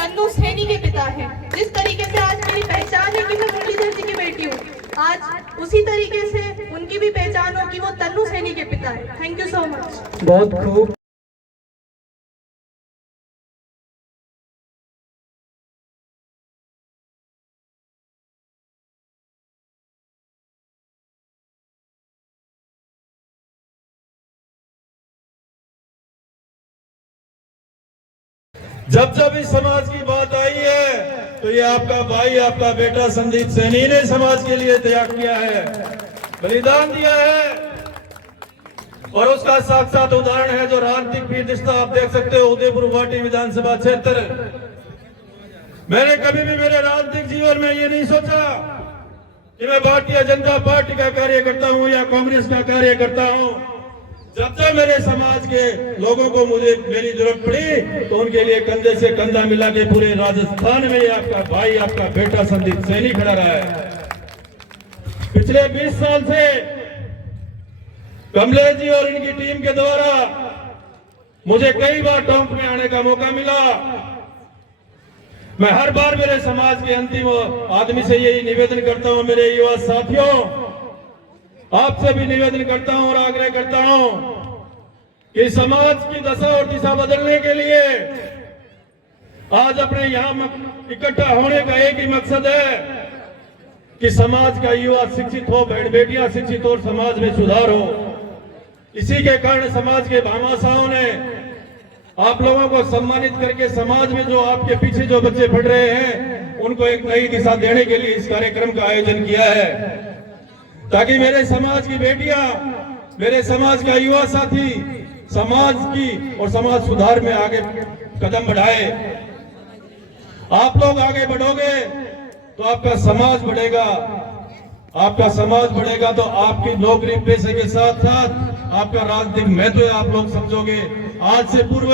तन्नू सैनी के पिता हैं। जिस तरीके से आज मेरी पहचान है कि मैं मुरलीधर जी की बेटी हूँ, आज उसी तरीके से उनकी भी पहचान हो कि वो तन्नू सैनी के पिता है। Thank you so much. बहुत खूब। जब जब इस समाज की बात आई है तो ये आपका भाई, आपका बेटा संदीप सैनी ने समाज के लिए त्याग किया है, बलिदान दिया है। और उसका साक्षात उदाहरण है जो राजनीतिक वीरता आप देख सकते हो उदयपुर गुवाहाटी विधानसभा क्षेत्र। मैंने कभी भी मेरे राजनीतिक जीवन में ये नहीं सोचा कि मैं भारतीय जनता पार्टी का कार्य करता हूं या कांग्रेस का कार्य करता हूं। जब जब मेरे समाज के लोगों को मेरी जरूरत पड़ी तो उनके लिए कंधे से कंधा मिला के पूरे राजस्थान में आपका भाई, आपका बेटा संदीप सैनी खड़ा रहा है। पिछले 20 साल से कमलेश जी और इनकी टीम के द्वारा मुझे कई बार टोंक में आने का मौका मिला। मैं हर बार मेरे समाज के अंतिम आदमी से यही निवेदन करता हूं, मेरे युवा साथियों, आपसे भी निवेदन करता हूं और आग्रह करता हूं कि समाज की दशा और दिशा बदलने के लिए आज अपने यहां इकट्ठा होने का एक ही मकसद है कि समाज का युवा शिक्षित हो, बेटियां शिक्षित हो, समाज में सुधार हो। इसी के कारण समाज के भामाशाहों ने आप लोगों को सम्मानित करके समाज में जो आपके पीछे जो बच्चे पढ़ रहे हैं उनको एक नई दिशा देने के लिए इस कार्यक्रम का आयोजन किया है, ताकि मेरे समाज की बेटियां, मेरे समाज का युवा साथी समाज की और समाज सुधार में आगे कदम बढ़ाए। आप लोग आगे बढ़ोगे तो आपका समाज बढ़ेगा, आपका समाज बढ़ेगा तो आपकी नौकरी पेशे के साथ साथ आपका राजनीतिक महत्व आप लोग समझोगे। आज से पूर्व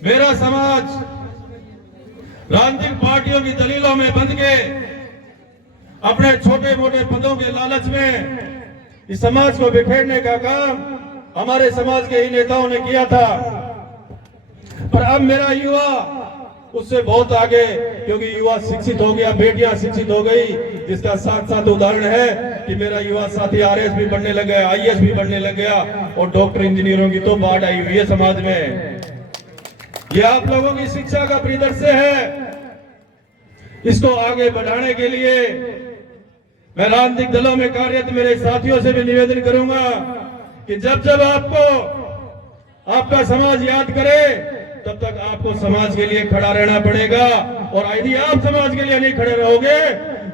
मेरा समाज राजनीतिक पार्टियों की दलीलों में बंध के अपने छोटे मोटे पदों के लालच में इस समाज को बिखेरने का काम हमारे समाज के ही नेताओं ने किया था। पर अब मेरा युवा उससे बहुत आगे, क्योंकि युवा शिक्षित हो गया, बेटियां शिक्षित हो गई, जिसका साथ साथ उदाहरण है कि मेरा युवा साथी आरएस भी बनने लग गया, आईएएस भी बनने लग गया और डॉक्टर इंजीनियरों की तो बाढ़ आई हुई है समाज में। यह आप लोगों की शिक्षा का परिदृश्य है। इसको आगे बढ़ाने के लिए मैं राजनीतिक दलों में कार्यरत मेरे साथियों से भी निवेदन करूंगा कि जब जब आपको आपका समाज याद करे तब तक आपको समाज के लिए खड़ा रहना पड़ेगा। और यदि आप समाज के लिए नहीं खड़े रहोगे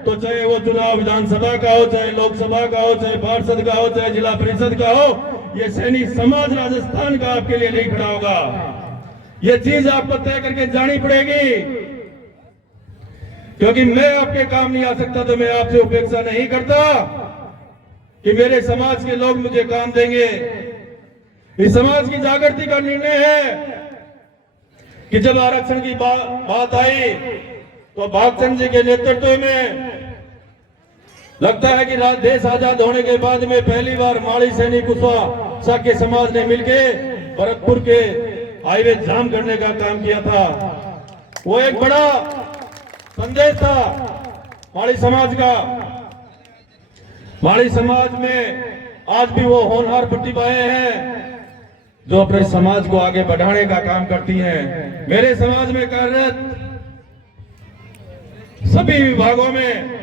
तो चाहे वो चुनाव विधानसभा का हो, चाहे लोकसभा का हो, चाहे पार्षद का हो, चाहे जिला परिषद का हो, ये सैनी समाज राजस्थान का आपके लिए नहीं खड़ा होगा। ये चीज आपको तय करके जानी पड़ेगी, क्योंकि मैं आपके काम नहीं आ सकता तो मैं आपसे अपेक्षा नहीं करता कि मेरे समाज के लोग मुझे काम देंगे। इस समाज की जागृति का निर्णय है कि जब आरक्षण की बात आई तो भागचंद जी के नेतृत्व में लगता है कि देश आजाद होने के बाद में पहली बार माड़ी सैनी कुशवाहा शाक्य समाज ने मिलके भरतपुर के हाईवे जाम करने का काम किया था। वो एक बड़ा संदेश था माड़ी समाज का। माड़ी समाज में आज भी वो होनहार प्रतिभाएं हैं जो अपने समाज को आगे बढ़ाने का काम करती हैं। मेरे समाज में कार्यरत सभी विभागों में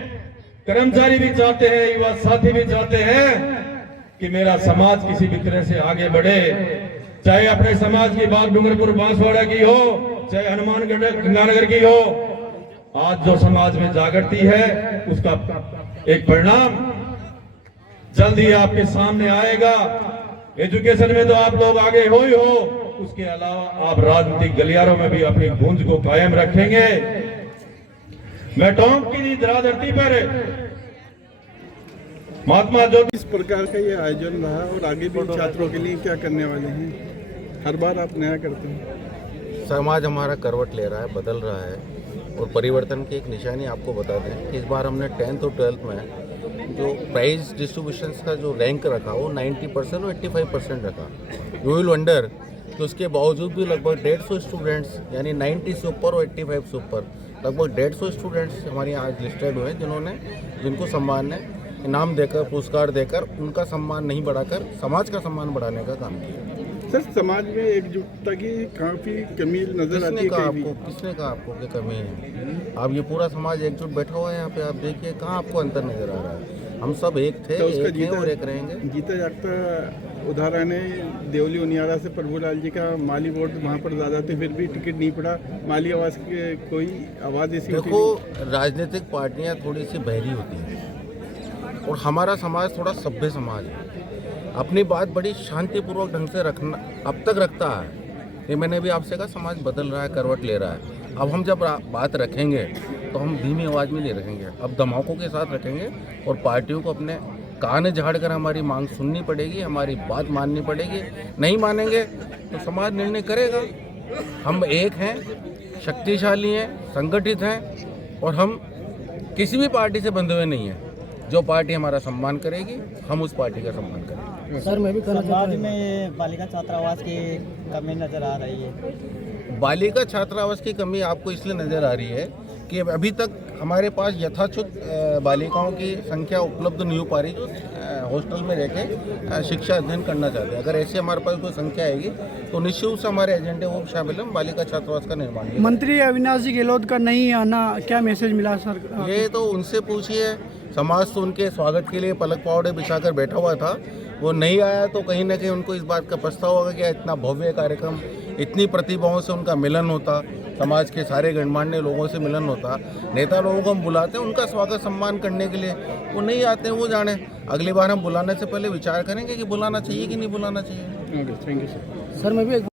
कर्मचारी भी चाहते हैं, युवा साथी भी चाहते हैं कि मेरा समाज किसी भी तरह से आगे बढ़े, चाहे अपने समाज की बात डूंगरपुर बांसवाड़ा की हो, चाहे हनुमानगढ़ गंगानगर की हो। आज जो समाज में जागृति है उसका एक परिणाम जल्द ही आपके सामने आएगा। एजुकेशन में तो आप लोग आगे हो ही हो, उसके अलावा आप राजनीतिक गलियारों में भी अपनी गूंज को कायम रखेंगे। मैं टोंक की धराधरती पर महात्मा जो इस प्रकार का ये आयोजन रहा और आगे भी छात्रों के लिए क्या करने वाले हैं? हर बार आप नया करते हैं। समाज हमारा करवट ले रहा है, बदल रहा है और परिवर्तन की एक निशानी आपको बता दें कि इस बार हमने 10th और 12th में जो प्राइज डिस्ट्रीब्यूशन का जो रैंक रखा वो 90% और 85% रखा। यू विल वंडर कि उसके बावजूद भी लगभग 150 स्टूडेंट्स यानी 90 से ऊपर और 85 से ऊपर लगभग 150 स्टूडेंट्स हमारे यहाँ आज लिस्टेड हुए हैं जिनको सम्मान ने इनाम देकर पुरस्कार देकर उनका सम्मान नहीं बढ़ाकर समाज का सम्मान बढ़ाने का काम किया। सर, समाज में एकजुटता की काफ़ी कमी नजर आती है। किसने कहा आपको कि कमी है? आप ये पूरा समाज एकजुट बैठा हुआ है यहाँ पे, आप देखिए कहाँ आपको अंतर नजर आ रहा है। हम सब एक थे, तो उसका एक हैं और एक रहेंगे। जीता जागता उदाहरण है देवली उनियारा से प्रभुलाल जी का। माली वोट वहाँ पर ज़्यादा थे, फिर भी टिकट नहीं पड़ा। माली आवाज़ की कोई आवाज़ ऐसी देखो, राजनीतिक पार्टियाँ थोड़ी सी बहरी होती हैं और हमारा समाज थोड़ा सभ्य समाज है, अपनी बात बड़ी शांतिपूर्वक ढंग से रखना अब तक रखता है। ये मैंने भी आपसे कहा, समाज बदल रहा है, करवट ले रहा है। अब हम जब बात रखेंगे तो हम धीमी आवाज़ में नहीं रखेंगे, अब धमाकों के साथ रखेंगे और पार्टियों को अपने कान झाड़ कर हमारी मांग सुननी पड़ेगी, हमारी बात माननी पड़ेगी। नहीं मानेंगे तो समाज निर्णय करेगा। हम एक हैं, शक्तिशाली हैं, संगठित हैं और हम किसी भी पार्टी से बंधे हुए नहीं हैं। जो पार्टी हमारा सम्मान करेगी हम उस पार्टी का सम्मान करेंगे। सर, मैं भी समाज में ये बालिका छात्रावास की कमी नज़र आ रही है। बालिका छात्रावास की कमी आपको इसलिए नज़र आ रही है कि अभी तक हमारे पास यथाचित बालिकाओं की संख्या उपलब्ध नहीं हो पा रही जो हॉस्टल में रह के शिक्षा अध्ययन करना चाहते हैं। अगर ऐसे हमारे पास कोई संख्या आएगी तो निश्चित रूप से हमारे एजेंडे वो शामिल है, बालिका छात्रावास का निर्माण। मंत्री अविनाश जी गहलोत का नहीं आना, क्या मैसेज मिला सर? ये तो उनसे पूछिए। समाज तो उनके स्वागत के लिए पलक पावड़े बिछाकर बैठा हुआ था, वो नहीं आया तो कहीं ना कहीं उनको इस बात का पछतावा होगा कि इतना भव्य कार्यक्रम, इतनी प्रतिभाओं से उनका मिलन होता, समाज के सारे गणमान्य लोगों से मिलन होता। नेता लोगों को हम बुलाते हैं उनका स्वागत सम्मान करने के लिए, वो नहीं आते हैं, वो जाने। अगली बार हम बुलाने से पहले विचार करेंगे कि बुलाना चाहिए कि नहीं बुलाना चाहिए। Thank you sir. सर, मैं भी